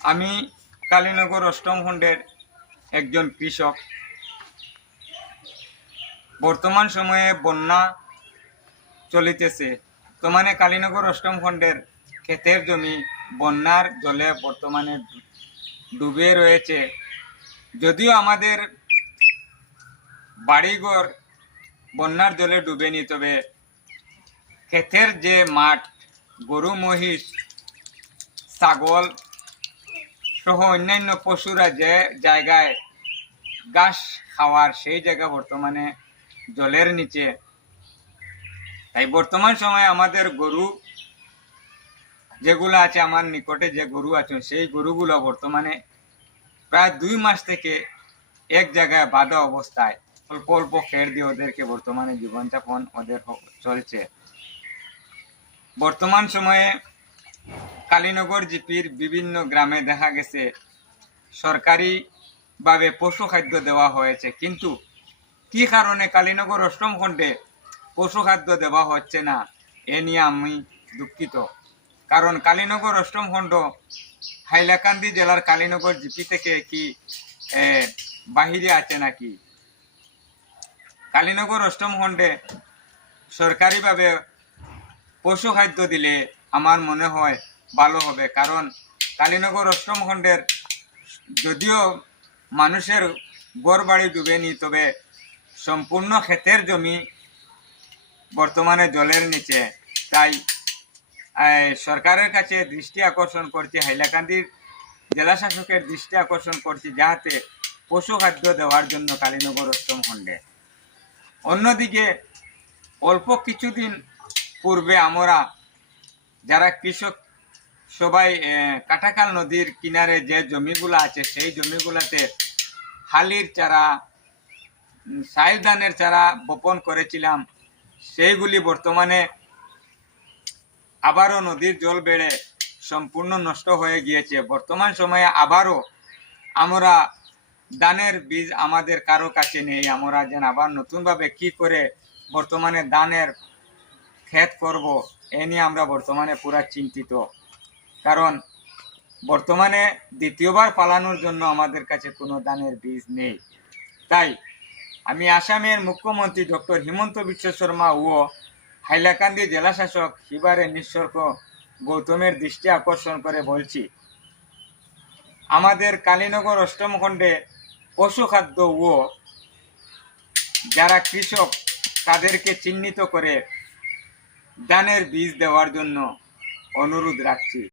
আমি কালীনগর অষ্টম খণ্ডের একজন কৃষক। বর্তমান সময়ে বন্যা চলিতেছে। তো মানে কালীনগর অষ্টম খণ্ডের ক্ষেতের জমি বন্যার জলে বর্তমানে ডুবে রয়েছে। যদিও আমাদের বাড়িঘর বন্যার জলে ডুবেনি তবে ক্ষেতের যে মাঠ, গরু, মহিষ, ছাগল সহ অন্যান্য পশুরা যে জায়গায় ঘাস খাওয়ার সেই জায়গা বর্তমানে জলের নিচে। তাই বর্তমান সময়ে আমাদের গরু যেগুলো আছে, আমার নিকটে যে গরু আছে, সেই গরুগুলো বর্তমানে প্রায় দুই মাস থেকে এক জায়গায় বাঁধা অবস্থায়। অল্প অল্প খের দিয়ে ওদেরকে বর্তমানে জীবনযাপন ওদের চলছে। বর্তমান সময়ে কালীনগর জিপির বিভিন্ন গ্রামে দেখা গেছে, সরকারিভাবে পশু খাদ্য দেওয়া হয়েছে। কিন্তু কি কারণে কালীনগর অষ্টম খণ্ডে পশু খাদ্য দেওয়া হচ্ছে না? এ নিয়ে আমি দুঃখিত। কারণ কালীনগর অষ্টম খণ্ড হাইলাকান্দি জেলার কালীনগর জিপি থেকে কি বাহিরে আছে নাকি? কালীনগর অষ্টম খণ্ডে সরকারিভাবে পশু খাদ্য দিলে আমার মনে হয় ভালো হবে। কারণ কালীনগর অষ্টম খণ্ডের যদিও মানুষের গড় বাড়ি ডুবেনি তবে সম্পূর্ণ ক্ষেতের জমি বর্তমানে জলের নিচে। তাই সরকারের কাছে দৃষ্টি আকর্ষণ করছি হাইলাকান্দির জেলা শাসকের দৃষ্টি আকর্ষণ করছি, যাহাতে পশু খাদ্য দেওয়ার জন্য কালীনগর অষ্টম খণ্ডে অন্যদিকে, অল্প কিছুদিন পূর্বে আমরা যারা কৃষক সবাই আহ, কাটাখাল নদীর কিনারে যে জমিগুলো আছে সেই জমিগুলোতে হালির চারা সাইল ধানের চারা বপন করেছিলাম। সেইগুলি বর্তমানে আবারও নদীর জল বেড়ে সম্পূর্ণ নষ্ট হয়ে গিয়েছে। বর্তমান সময়ে আবারও আমরা ধানের বীজ আমাদের কারও কাছে নেই। আমরা যেন আবার নতুনভাবে কি করে বর্তমানে ধানের ক্ষেত করব এ নিয়ে আমরা বর্তমানে পুরা চিন্তিত। কারণ বর্তমানে দ্বিতীয়বার পালানোর জন্য আমাদের কাছে কোনো ধানের বীজ নেই। তাই আমি আসামের মুখ্যমন্ত্রী ডক্টর হিমন্ত বিশ্ব শর্মা ও হাইলাকান্দি জেলাশাসক হিবারে নিঃসর্গ গৌতমের দৃষ্টি আকর্ষণ করে বলছি, আমাদের কালীনগর অষ্টম খণ্ডে পশু খাদ্য ও যারা কৃষক তাদেরকে চিহ্নিত করে ধানের বীজ দেওয়ার জন্য অনুরোধ রাখছি।